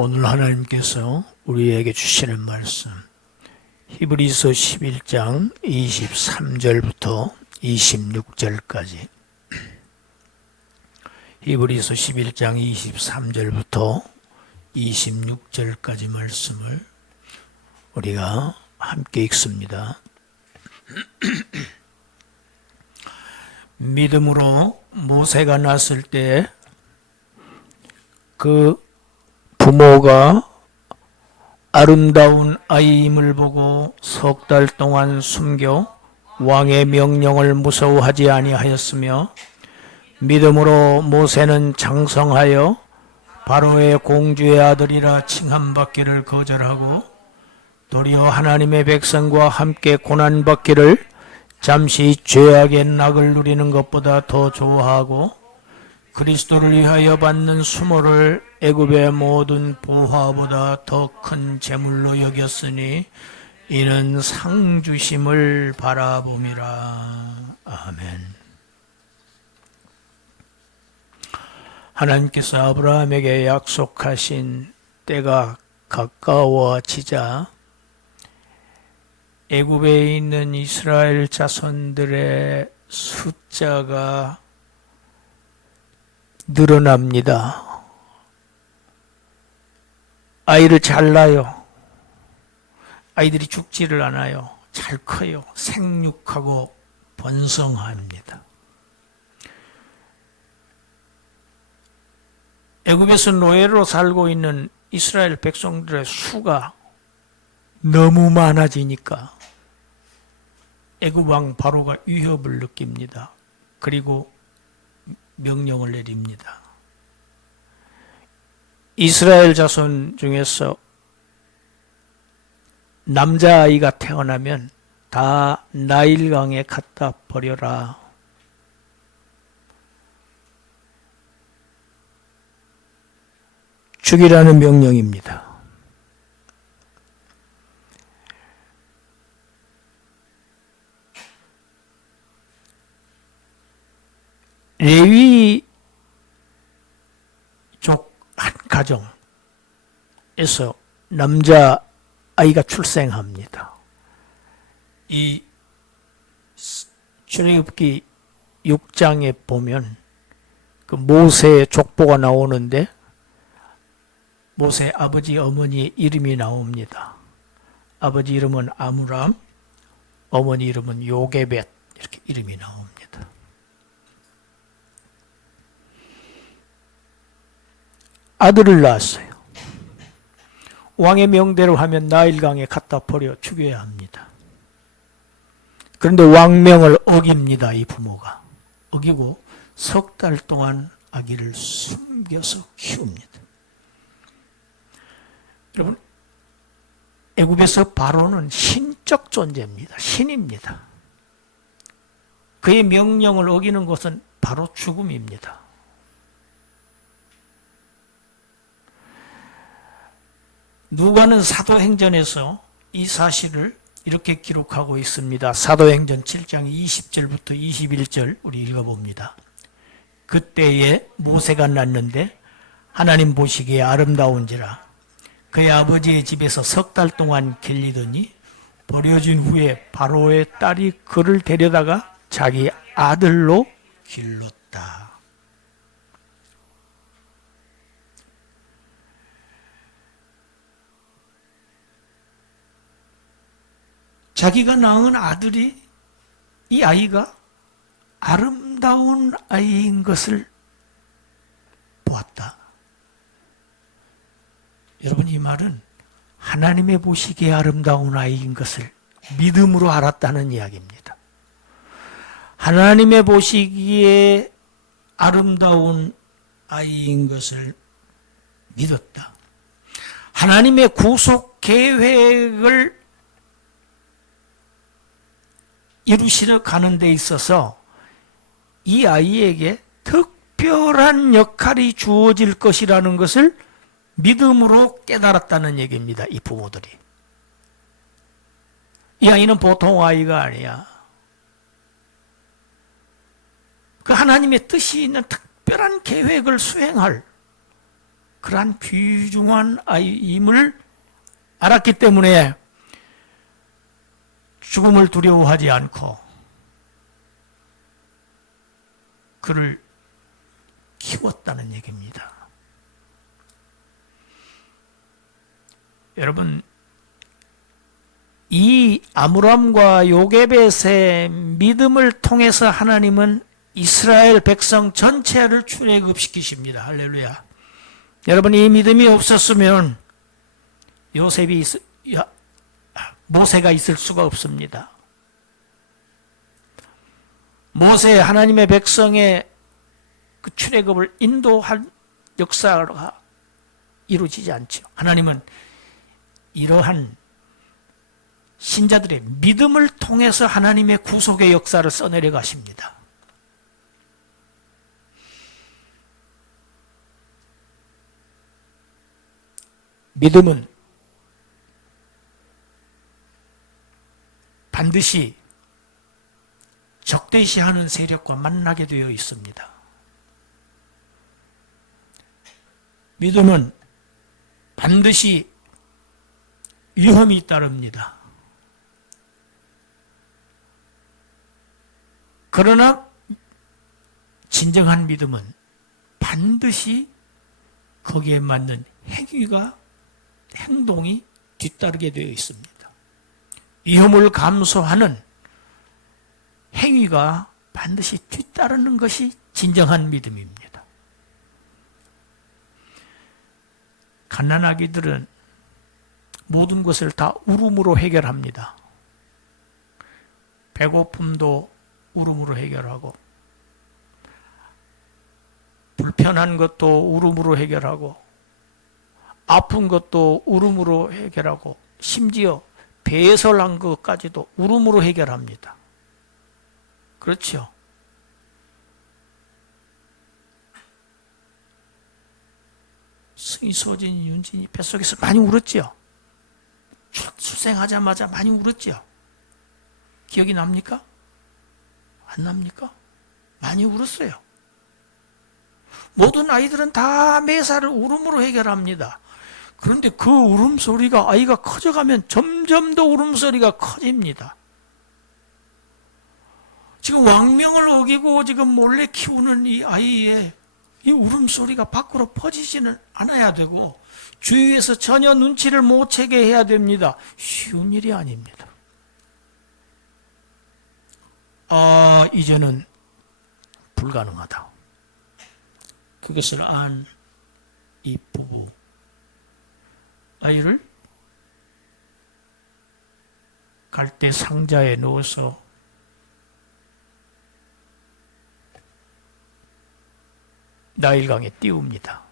오늘 하나님께서 우리에게 주시는 말씀 히브리서 11장 23절부터 26절까지 히브리서 11장 23절부터 26절까지 말씀을 우리가 함께 읽습니다. 믿음으로 모세가 났을 때 그 부모가 아름다운 아이임을 보고 석 달 동안 숨겨 왕의 명령을 무서워하지 아니하였으며 믿음으로 모세는 장성하여 바로의 공주의 아들이라 칭함받기를 거절하고 도리어 하나님의 백성과 함께 고난받기를 잠시 죄악의 낙을 누리는 것보다 더 좋아하고 그리스도를 위하여 받는 수모를 애굽의 모든 보화보다 더 큰 재물로 여겼으니 이는 상 주심을 바라봄이라. 아멘. 하나님께서 아브라함에게 약속하신 때가 가까워지자 애굽에 있는 이스라엘 자손들의 숫자가 늘어납니다. 아이를 잘 낳아요. 아이들이 죽지를 않아요. 잘 커요. 생육하고 번성합니다. 애굽에서 노예로 살고 있는 이스라엘 백성들의 수가 너무 많아지니까 애굽 왕 바로가 위협을 느낍니다. 그리고 명령을 내립니다. 이스라엘 자손 중에서 남자아이가 태어나면 다 나일강에 갖다 버려라. 죽이라는 명령입니다. 레위족 한 가정에서 남자 아이가 출생합니다. 이 출애굽기 6장에 보면 그 모세의 족보가 나오는데 모세 아버지 어머니의 이름이 나옵니다. 아버지 이름은 아므람, 어머니 이름은 요게벳 이렇게 이름이 나옵니다. 아들을 낳았어요. 왕의 명대로 하면 나일강에 갖다 버려 죽여야 합니다. 그런데 왕명을 어깁니다. 이 부모가. 어기고 석 달 동안 아기를 숨겨서 키웁니다. 여러분, 애굽에서 바로는 신적 존재입니다. 신입니다. 그의 명령을 어기는 것은 바로 죽음입니다. 누가는 사도행전에서 이 사실을 이렇게 기록하고 있습니다. 사도행전 7장 20절부터 21절 우리 읽어봅니다. 그때에 모세가 낳는데 하나님 보시기에 아름다운지라 그의 아버지의 집에서 석 달 동안 길리더니 버려진 후에 바로의 딸이 그를 데려다가 자기 아들로 길렀다. 자기가 낳은 아들이 이 아이가 아름다운 아이인 것을 보았다. 여러분, 이 말은 하나님의 보시기에 아름다운 아이인 것을 믿음으로 알았다는 이야기입니다. 하나님의 보시기에 아름다운 아이인 것을 믿었다. 하나님의 구속 계획을 이루시러 가는 데 있어서 이 아이에게 특별한 역할이 주어질 것이라는 것을 믿음으로 깨달았다는 얘기입니다. 이 부모들이. 이 아이는 보통 아이가 아니야. 그 하나님의 뜻이 있는 특별한 계획을 수행할 그러한 귀중한 아이임을 알았기 때문에 죽음을 두려워하지 않고 그를 키웠다는 얘기입니다. 여러분, 이 아므람과 요게벳의 믿음을 통해서 하나님은 이스라엘 백성 전체를 출애굽시키십니다. 할렐루야. 여러분, 이 믿음이 없었으면 모세가 있을 수가 없습니다. 모세 하나님의 백성의 그 출애굽을 인도할 역사가 이루어지지 않죠. 하나님은 이러한 신자들의 믿음을 통해서 하나님의 구속의 역사를 써내려 가십니다. 믿음은 반드시 적대시하는 세력과 만나게 되어 있습니다. 믿음은 반드시 위험이 따릅니다. 그러나 진정한 믿음은 반드시 거기에 맞는 행동이 뒤따르게 되어 있습니다. 위험을 감수하는 행위가 반드시 뒤따르는 것이 진정한 믿음입니다. 갓난아기들은 모든 것을 다 울음으로 해결합니다. 배고픔도 울음으로 해결하고, 불편한 것도 울음으로 해결하고, 아픈 것도 울음으로 해결하고, 심지어 배에서 난 것까지도 울음으로 해결합니다. 그렇죠? 승희, 소진이, 윤진이 뱃속에서 많이 울었죠? 출생하자마자 많이 울었죠? 기억이 납니까? 안 납니까? 많이 울었어요. 모든 아이들은 다 매사를 울음으로 해결합니다. 그런데 그 울음소리가 아이가 커져가면 점점 더 울음소리가 커집니다. 지금 왕명을 어기고 지금 몰래 키우는 이 아이의 이 울음소리가 밖으로 퍼지지는 않아야 되고 주위에서 전혀 눈치를 못 채게 해야 됩니다. 쉬운 일이 아닙니다. 이제는 불가능하다. 그것을 안 이 부부 아이를 갈대 상자에 넣어서 나일강에 띄웁니다.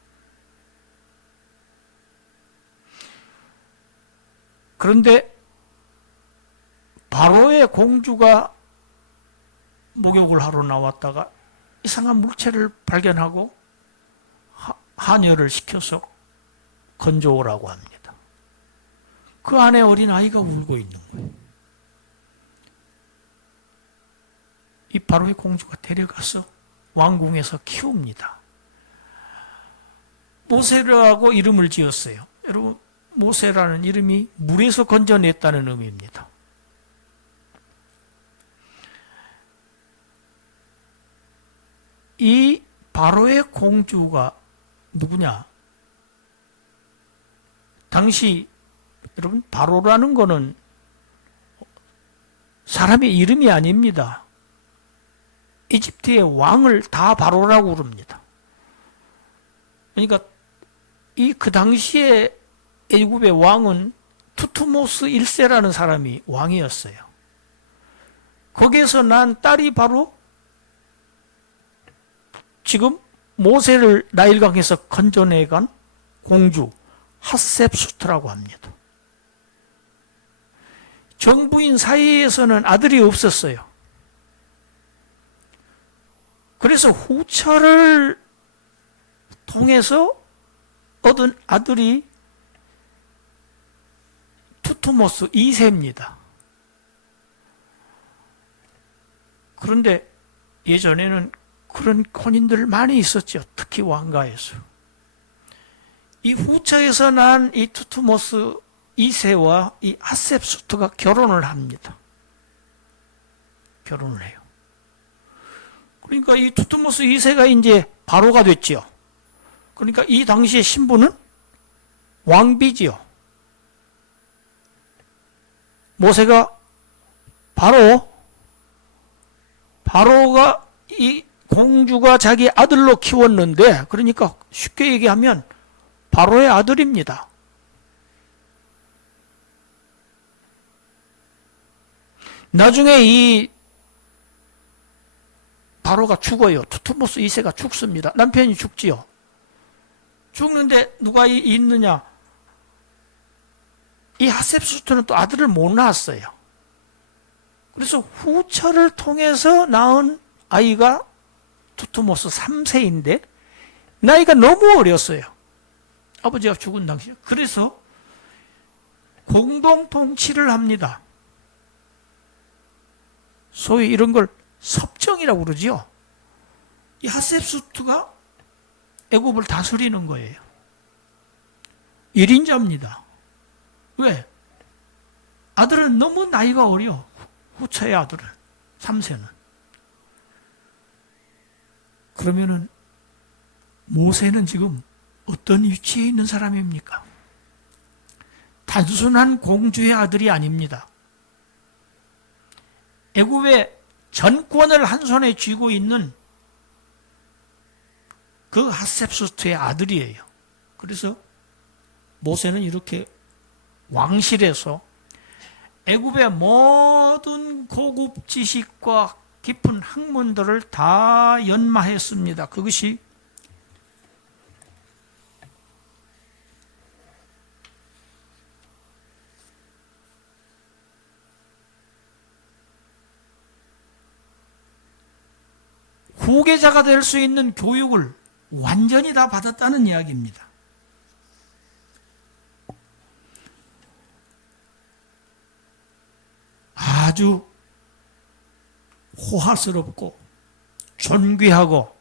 그런데 바로의 공주가 목욕을 하러 나왔다가 이상한 물체를 발견하고 한여를 시켜서 건져오라고 합니다. 그 안에 어린아이가 울고 있는 거예요. 이 바로의 공주가 데려가서 왕궁에서 키웁니다. 모세라고 이름을 지었어요. 여러분, 모세라는 이름이 물에서 건져냈다는 의미입니다. 이 바로의 공주가 누구냐? 당시 여러분, 바로라는 거는 사람의 이름이 아닙니다. 이집트의 왕을 다 바로라고 부릅니다. 그러니까 그 당시에 애굽의 왕은 투투모스 1세라는 사람이 왕이었어요. 거기에서 난 딸이 바로 지금 모세를 나일강에서 건져내간 공주 핫셉수트라고 합니다. 정부인 사이에서는 아들이 없었어요. 그래서 후처를 통해서 얻은 아들이 투투모스 2세입니다. 그런데 예전에는 그런 혼인들 많이 있었죠. 특히 왕가에서. 이 후처에서 난 이 투트모스 2세와 이 핫셉수트가 결혼을 합니다. 결혼을 해요. 그러니까 이 투트모스 2세가 이제 바로가 됐죠. 그러니까 이 당시의 신분은 왕비지요. 모세가 바로가 이 공주가 자기 아들로 키웠는데, 그러니까 쉽게 얘기하면 바로의 아들입니다. 나중에 이 바로가 죽어요. 투트모스 2세가 죽습니다. 남편이 죽지요. 죽는데 누가 있느냐? 이 핫셉수트는 또 아들을 못 낳았어요. 그래서 후처를 통해서 낳은 아이가 투트모스 3세인데 나이가 너무 어렸어요. 아버지가 죽은 당시에. 그래서 공동통치를 합니다. 소위 이런 걸 섭정이라고 그러지요. 이 핫셉수트가 애굽을 다스리는 거예요. 1인자입니다. 왜? 아들은 너무 나이가 어려. 후처의 아들은 3세는. 그러면은 모세는 지금 어떤 위치에 있는 사람입니까? 단순한 공주의 아들이 아닙니다. 애굽의 전권을 한 손에 쥐고 있는 그 핫셉수트의 아들이에요. 그래서 모세는 이렇게 왕실에서 애굽의 모든 고급 지식과 깊은 학문들을 다 연마했습니다. 그것이 후계자가 될 수 있는 교육을 완전히 다 받았다는 이야기입니다. 아주 호화스럽고 존귀하고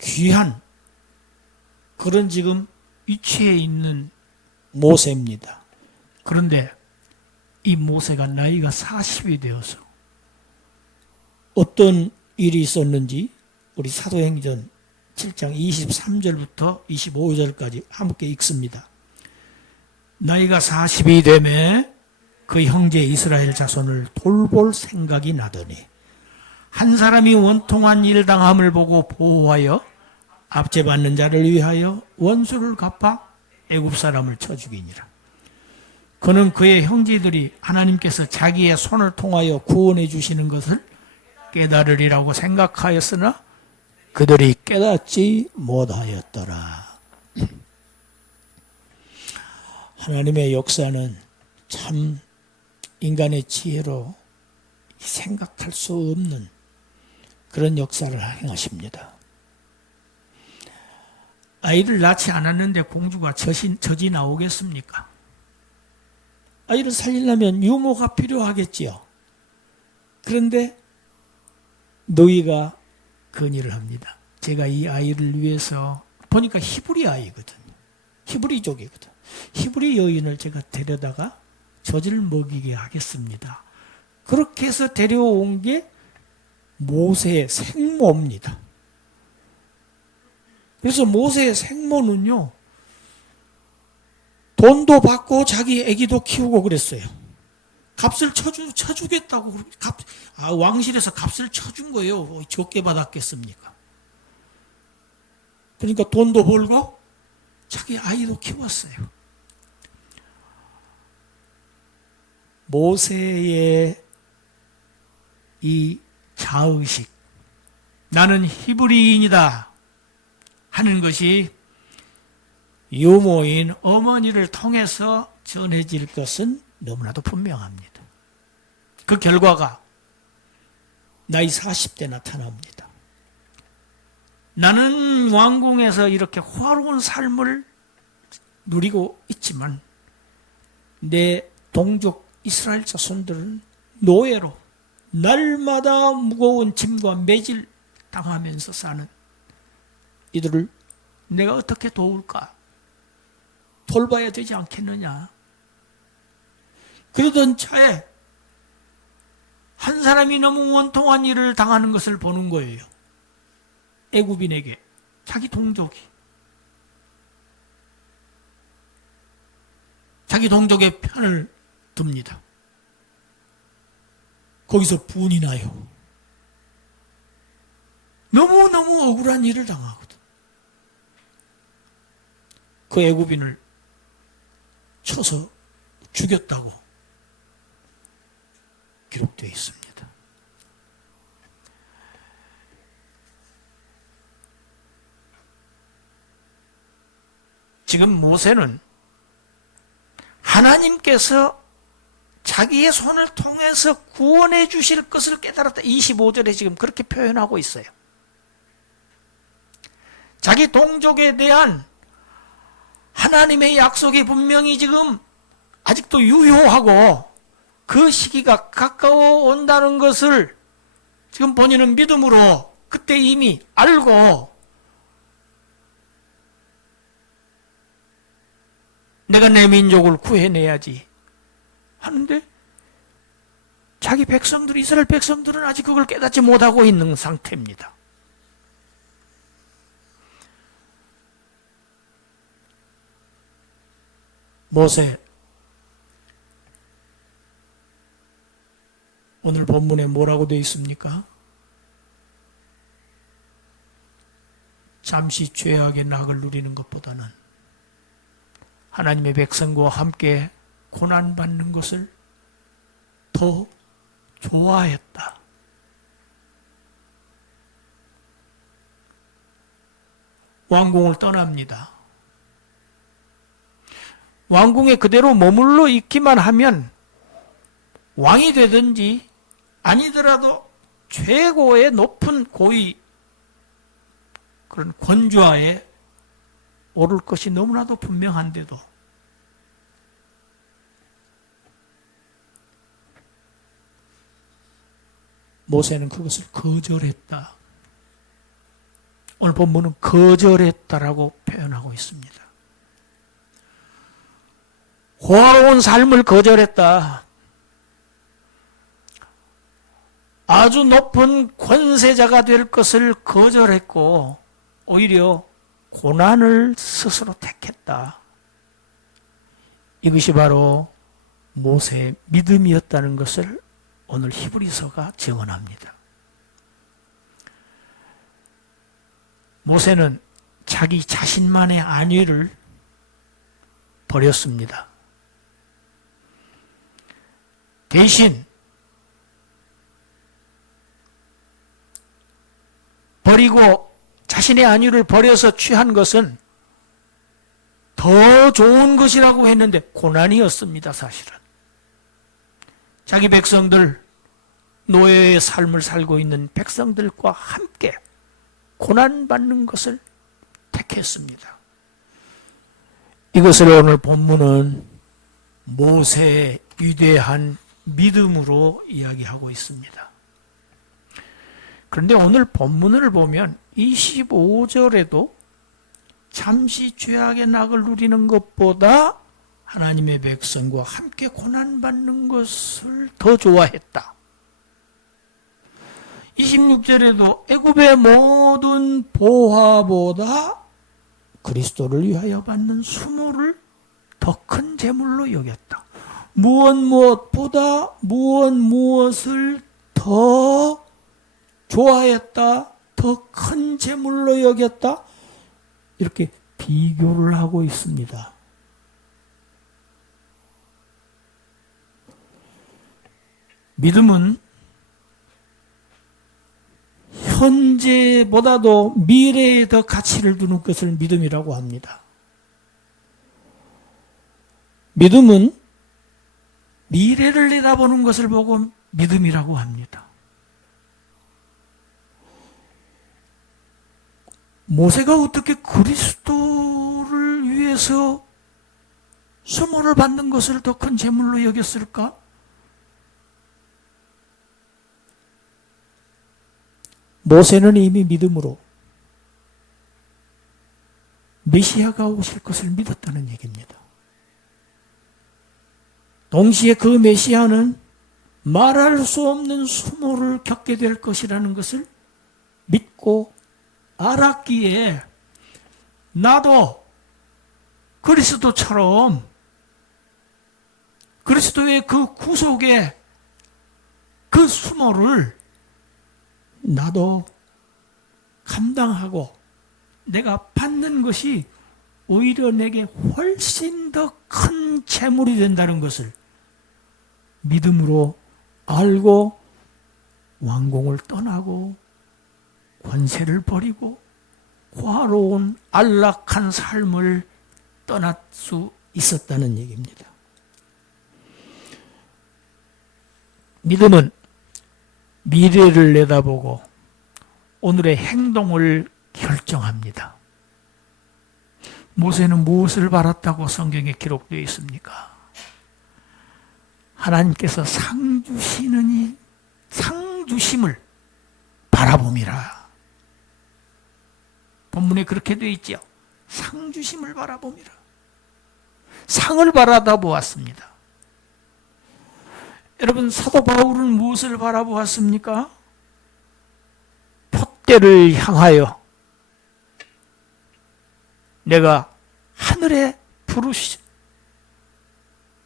귀한 그런 지금 위치에 있는 모세입니다. 그런데 이 모세가 나이가 40이 되어서 어떤 일이 있었는지 우리 사도행전 7장 23절부터 25절까지 함께 읽습니다. 나이가 40이 되매 그 형제 이스라엘 자손을 돌볼 생각이 나더니 한 사람이 원통한 일 당함을 보고 보호하여 압제받는 자를 위하여 원수를 갚아 애굽 사람을 쳐 죽이니라. 그는 그의 형제들이 하나님께서 자기의 손을 통하여 구원해 주시는 것을 깨달으리라고 생각하였으나 그들이 깨닫지 못하였더라. 하나님의 역사는 참 인간의 지혜로 생각할 수 없는 그런 역사를 행하십니다. 아이를 낳지 않았는데 공주가 젖이 나오겠습니까? 아이를 살리려면 유모가 필요하겠지요. 그런데 너희가 건의를 합니다. 제가 이 아이를 위해서 보니까 히브리 아이거든요. 히브리족이거든. 히브리 여인을 제가 데려다가 젖을 먹이게 하겠습니다. 그렇게 해서 데려온 게 모세의 생모입니다. 그래서 모세의 생모는요, 돈도 받고 자기 아기도 키우고 그랬어요. 값을 쳐주겠다고, 왕실에서 값을 쳐준 거예요. 적게 받았겠습니까? 그러니까 돈도 벌고 자기 아이도 키웠어요. 모세의 이 자의식, 나는 히브리인이다 하는 것이 유모인 어머니를 통해서 전해질 것은 너무나도 분명합니다. 그 결과가 나이 40대 나타납니다. 나는 왕궁에서 이렇게 호화로운 삶을 누리고 있지만 내 동족 이스라엘 자손들은 노예로 날마다 무거운 짐과 매질 당하면서 사는 이들을 내가 어떻게 도울까? 돌봐야 되지 않겠느냐? 그러던 차에 한 사람이 너무 원통한 일을 당하는 것을 보는 거예요. 애굽인에게, 자기 동족이. 자기 동족의 편을 듭니다. 거기서 분이 나요. 너무너무 억울한 일을 당하거든. 그 애굽인을 쳐서 죽였다고 기록되어 있습니다. 지금 모세는 하나님께서 자기의 손을 통해서 구원해 주실 것을 깨달았다. 25절에 지금 그렇게 표현하고 있어요. 자기 동족에 대한 하나님의 약속이 분명히 지금 아직도 유효하고 그 시기가 가까워 온다는 것을 지금 본인은 믿음으로 그때 이미 알고 내가 내 민족을 구해내야지 하는데 자기 백성들, 이스라엘 백성들은 아직 그걸 깨닫지 못하고 있는 상태입니다. 모세, 오늘 본문에 뭐라고 되어 있습니까? 잠시 죄악의 낙을 누리는 것보다는 하나님의 백성과 함께 고난받는 것을 더 좋아했다. 왕궁을 떠납니다. 왕궁에 그대로 머물러 있기만 하면 왕이 되든지 아니더라도 최고의 높은 고위 그런 권좌에 오를 것이 너무나도 분명한데도 모세는 그것을 거절했다. 오늘 본문은 거절했다라고 표현하고 있습니다. 호화로운 삶을 거절했다. 아주 높은 권세자가 될 것을 거절했고 오히려 고난을 스스로 택했다. 이것이 바로 모세의 믿음이었다는 것을 오늘 히브리서가 증언합니다. 모세는 자기 자신만의 안위를 버렸습니다. 대신 버리고 자신의 안위를 버려서 취한 것은 더 좋은 것이라고 했는데 고난이었습니다. 사실은 자기 백성들, 노예의 삶을 살고 있는 백성들과 함께 고난받는 것을 택했습니다. 이것을 오늘 본문은 모세의 위대한 믿음으로 이야기하고 있습니다. 그런데 오늘 본문을 보면 25절에도 잠시 죄악의 낙을 누리는 것보다 하나님의 백성과 함께 고난받는 것을 더 좋아했다. 26절에도 애굽의 모든 보화보다 그리스도를 위하여 받는 수모를 더 큰 재물로 여겼다. 무엇보다 무엇을 더 좋아했다, 더 큰 재물로 여겼다, 이렇게 비교를 하고 있습니다. 믿음은 현재보다도 미래에 더 가치를 두는 것을 믿음이라고 합니다. 믿음은 미래를 내다보는 것을 보고 믿음이라고 합니다. 모세가 어떻게 그리스도를 위해서 수모를 받는 것을 더 큰 재물로 여겼을까? 모세는 이미 믿음으로 메시아가 오실 것을 믿었다는 얘기입니다. 동시에 그 메시아는 말할 수 없는 수모를 겪게 될 것이라는 것을 믿고 알았기에 나도 그리스도처럼 그리스도의 그 구속의 그 수모를 나도 감당하고 내가 받는 것이 오히려 내게 훨씬 더 큰 재물이 된다는 것을 믿음으로 알고 왕궁을 떠나고 권세를 버리고 과로운 안락한 삶을 떠날 수 있었다는 얘기입니다. 믿음은 미래를 내다보고 오늘의 행동을 결정합니다. 모세는 무엇을 바랐다고 성경에 기록되어 있습니까? 하나님께서 상 주심을 바라봄이라. 본문에 그렇게 되어 있죠. 상 주심을 바라봄이라. 상을 바라다 보았습니다. 여러분, 사도 바울은 무엇을 바라보았습니까? 푯대를 향하여 내가 하늘의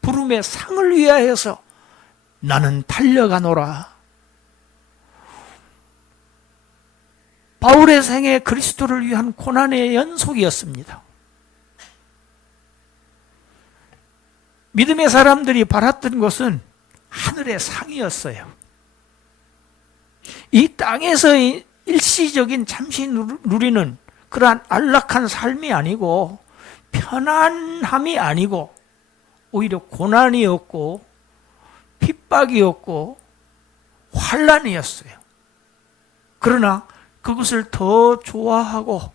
부름의 상을 위하여서 나는 달려가노라. 바울의 생애 그리스도를 위한 고난의 연속이었습니다. 믿음의 사람들이 바랐던 것은 하늘의 상이었어요. 이 땅에서 일시적인 잠시 누리는 그러한 안락한 삶이 아니고 편안함이 아니고 오히려 고난이었고 핍박이었고 환난이었어요. 그러나 그것을 더 좋아하고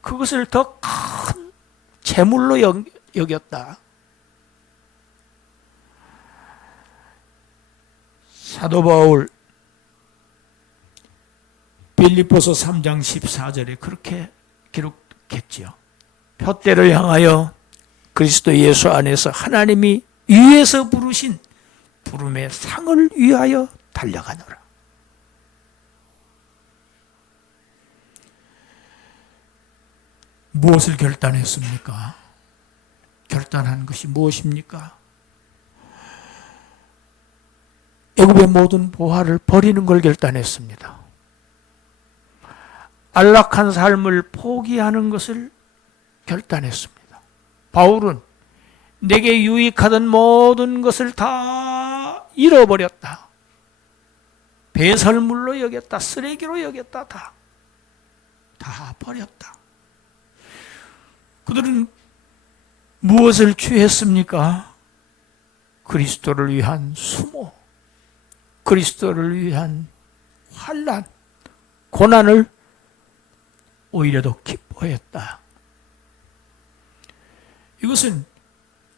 그것을 더 큰 재물로 여겼다. 사도 바울 빌립보서 3장 14절에 그렇게 기록했지요. 푯대를 향하여 그리스도 예수 안에서 하나님이 위에서 부르신 부름의 상을 위하여 달려가노라. 무엇을 결단했습니까? 결단한 것이 무엇입니까? 애굽의 모든 보화를 버리는 걸 결단했습니다. 안락한 삶을 포기하는 것을 결단했습니다. 바울은 내게 유익하던 모든 것을 다 잃어버렸다. 배설물로 여겼다. 쓰레기로 여겼다. 다 버렸다. 그들은 무엇을 취했습니까? 그리스도를 위한 수모, 그리스도를 위한 환난, 고난을 오히려 더 기뻐했다. 이것은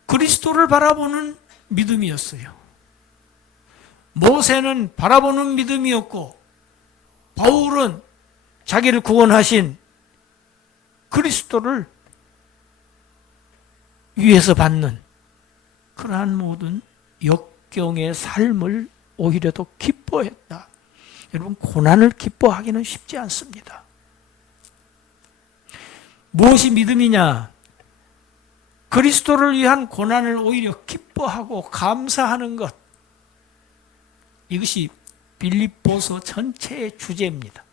그리스도를 바라보는 믿음이었어요. 모세는 바라보는 믿음이었고 바울은 자기를 구원하신 그리스도를 위에서 받는 그러한 모든 역경의 삶을 오히려 더 기뻐했다. 여러분, 고난을 기뻐하기는 쉽지 않습니다. 무엇이 믿음이냐? 그리스도를 위한 고난을 오히려 기뻐하고 감사하는 것. 이것이 빌립보서 전체의 주제입니다.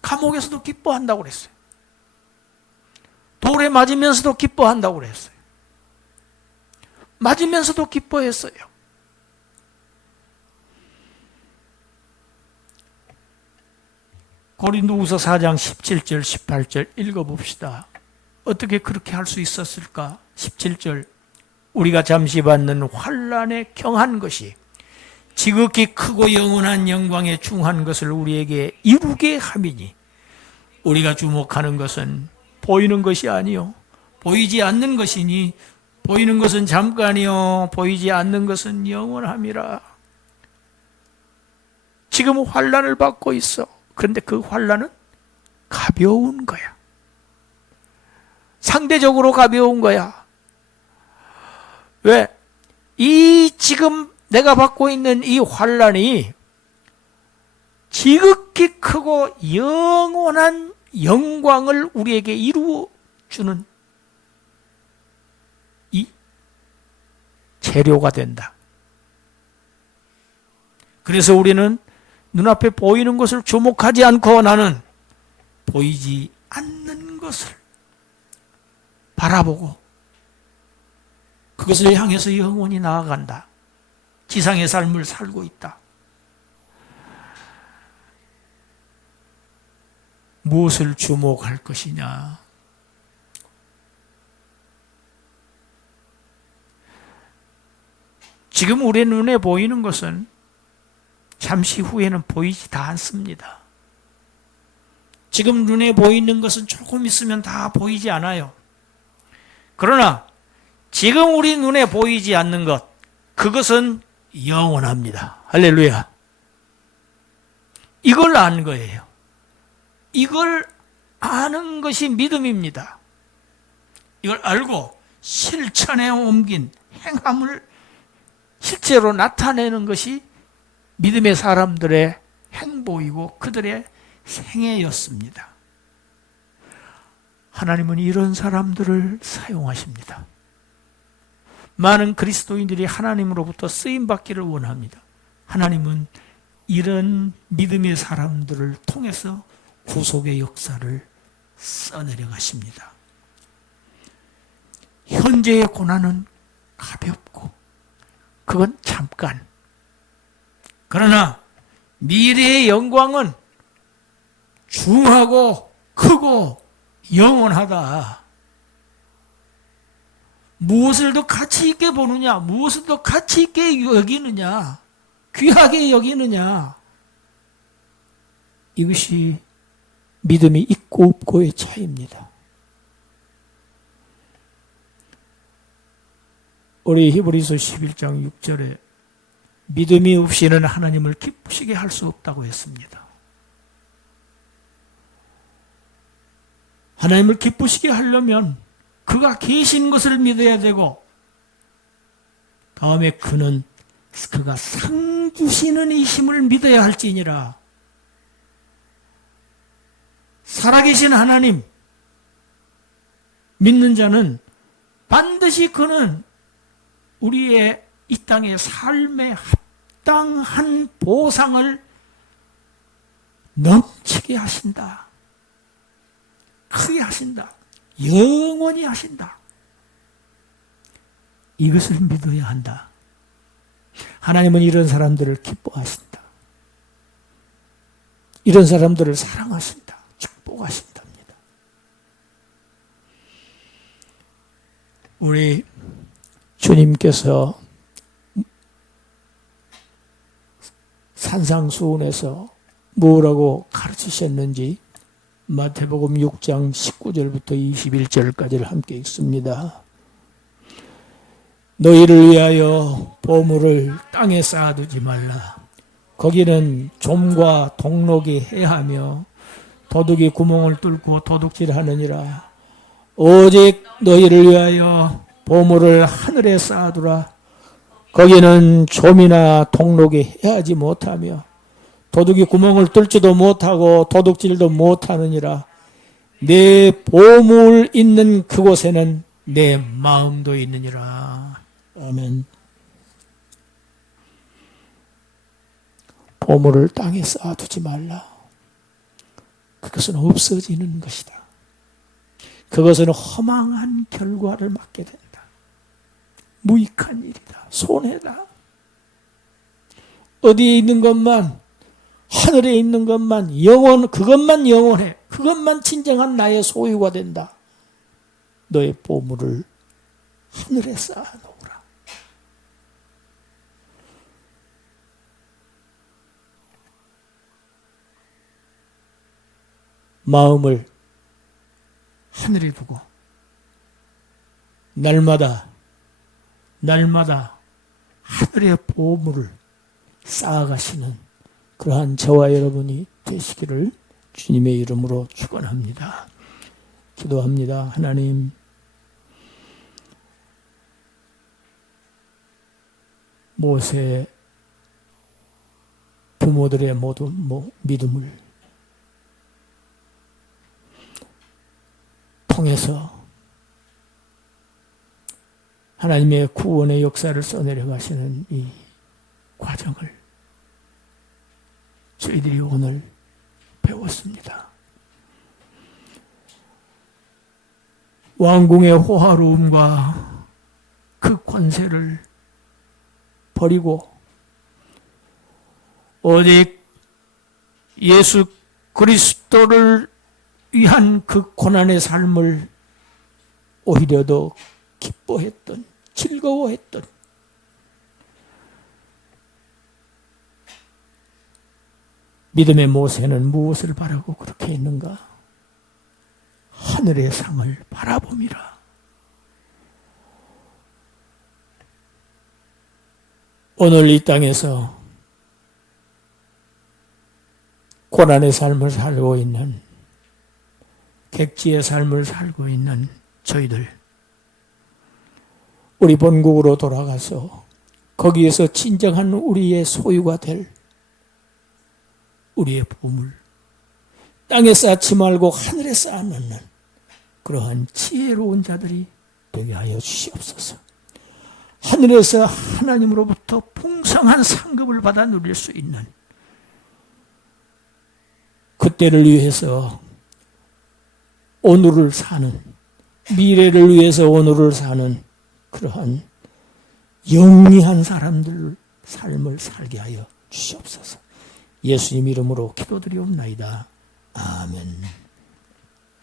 감옥에서도 기뻐한다고 그랬어요. 돌에 맞으면서도 기뻐한다고 그랬어요. 맞으면서도 기뻐했어요. 고린도후서 4장 17절 18절 읽어봅시다. 어떻게 그렇게 할 수 있었을까? 17절 우리가 잠시 받는 환난에 경한 것이 지극히 크고 영원한 영광에 중한 것을 우리에게 이루게 함이니 우리가 주목하는 것은 보이는 것이 아니요 보이지 않는 것이니 보이는 것은 잠깐이요 보이지 않는 것은 영원함이라. 지금 환난을 받고 있어. 그런데 그 환난은 가벼운 거야. 상대적으로 가벼운 거야. 왜? 이 지금 내가 받고 있는 이 환난이 지극히 크고 영원한 영광을 우리에게 이루어 주는 이 재료가 된다. 그래서 우리는 눈앞에 보이는 것을 주목하지 않고 나는 보이지 않는 것을 바라보고 그것을 향해서 영원히 나아간다. 지상의 삶을 살고 있다. 무엇을 주목할 것이냐? 지금 우리 눈에 보이는 것은 잠시 후에는 보이지 다 않습니다. 지금 눈에 보이는 것은 조금 있으면 다 보이지 않아요. 그러나 지금 우리 눈에 보이지 않는 것, 그것은 영원합니다. 할렐루야. 이걸 아는 거예요. 이걸 아는 것이 믿음입니다. 이걸 알고 실천에 옮긴 행함을 실제로 나타내는 것이 믿음의 사람들의 행보이고 그들의 생애였습니다. 하나님은 이런 사람들을 사용하십니다. 많은 그리스도인들이 하나님으로부터 쓰임받기를 원합니다. 하나님은 이런 믿음의 사람들을 통해서 구속의 역사를 써내려 가십니다. 현재의 고난은 가볍고 그건 잠깐. 그러나 미래의 영광은 중하고 크고 영원하다. 무엇을 더 가치 있게 보느냐, 무엇을 더 가치 있게 여기느냐, 귀하게 여기느냐, 이것이 믿음이 있고 없고의 차이입니다. 우리 히브리서 11장 6절에 믿음이 없이는 하나님을 기쁘시게 할 수 없다고 했습니다. 하나님을 기쁘시게 하려면 그가 계신 것을 믿어야 되고, 다음에 그가 상 주시는 이심을 믿어야 할지니라. 살아계신 하나님 믿는 자는 반드시 그는 우리의 이 땅의 삶에 합당한 보상을 넘치게 하신다. 크게 하신다. 영원히 하신다. 이것을 믿어야 한다. 하나님은 이런 사람들을 기뻐하신다. 이런 사람들을 사랑하신다. 축복하신답니다. 우리 주님께서 산상수훈에서 뭐라고 가르치셨는지 마태복음 6장 19절부터 21절까지를 함께 읽습니다. 너희를 위하여 보물을 땅에 쌓아두지 말라. 거기는 좀과 동록이 해하며 도둑이 구멍을 뚫고 도둑질하느니라. 오직 너희를 위하여 보물을 하늘에 쌓아두라. 거기는 좀이나 동록이 해하지 못하며 도둑이 구멍을 뚫지도 못하고 도둑질도 못하느니라. 내 보물 있는 그곳에는 내 마음도 있느니라. 아멘. 보물을 땅에 쌓아두지 말라. 그것은 없어지는 것이다. 그것은 허망한 결과를 맞게 된다. 무익한 일이다. 손해다. 어디에 있는 것만, 하늘에 있는 것만 그것만 영원해. 그것만 진정한 나의 소유가 된다. 너의 보물을 하늘에 쌓아놓으라. 마음을 하늘에 두고 날마다 하늘의 보물을 쌓아가시는 그러한 저와 여러분이 되시기를 주님의 이름으로 축원합니다. 기도합니다. 하나님, 모세 부모들의 모두 믿음을 통해서 하나님의 구원의 역사를 써내려 가시는 이 과정을 저희들이 오늘 배웠습니다. 왕궁의 호화로움과 그 권세를 버리고 오직 예수 그리스도를 위한 그 고난의 삶을 오히려 더 기뻐했던, 즐거워했던 믿음의 모세는 무엇을 바라고 그렇게 했는가? 하늘의 상을 바라봄이라. 오늘 이 땅에서 고난의 삶을 살고 있는, 객지의 삶을 살고 있는 저희들, 우리 본국으로 돌아가서 거기에서 진정한 우리의 소유가 될 우리의 보물, 땅에 쌓지 말고 하늘에 쌓아놓는 그러한 지혜로운 자들이 되게 하여 주시옵소서. 하늘에서 하나님으로부터 풍성한 상급을 받아 누릴 수 있는 그때를 위해서 오늘을 사는, 미래를 위해서 오늘을 사는 그러한 영리한 사람들 삶을 살게 하여 주시옵소서. 예수님 이름으로 기도드리옵나이다. 아멘.